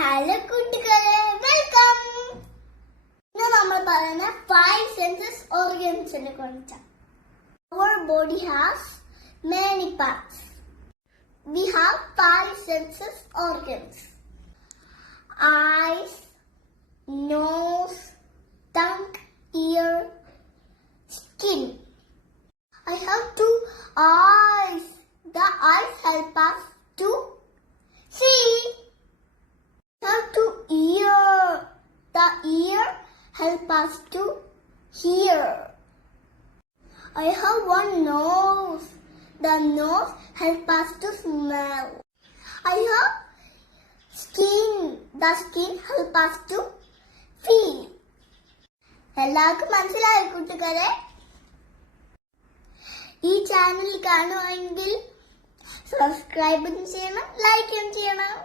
ഹലോ കൂട്ടുകാരെ, വെൽക്കം. ഇന്ന് നമ്മൾ പറയുന്ന 5 senses organs-നെ കുറിച്ചാണ്. Our body has many parts. We have 5 senses organs: eyes, nose, tongue, ear, skin. I have 2 eyes. The eyes help us to see. I have 2 ears. The ear help us to hear. I have 1 nose. The nose help us to smell. I have skin. The skin help us to feel. എല്ലാവർക്കും മനസ്സിലായോ കൂട്ടുകാരെ? ഈ ചാനൽ കാണുവാണെങ്കിൽ സബ്സ്ക്രൈബും ചെയ്യണം, ലൈക്കും ചെയ്യണം.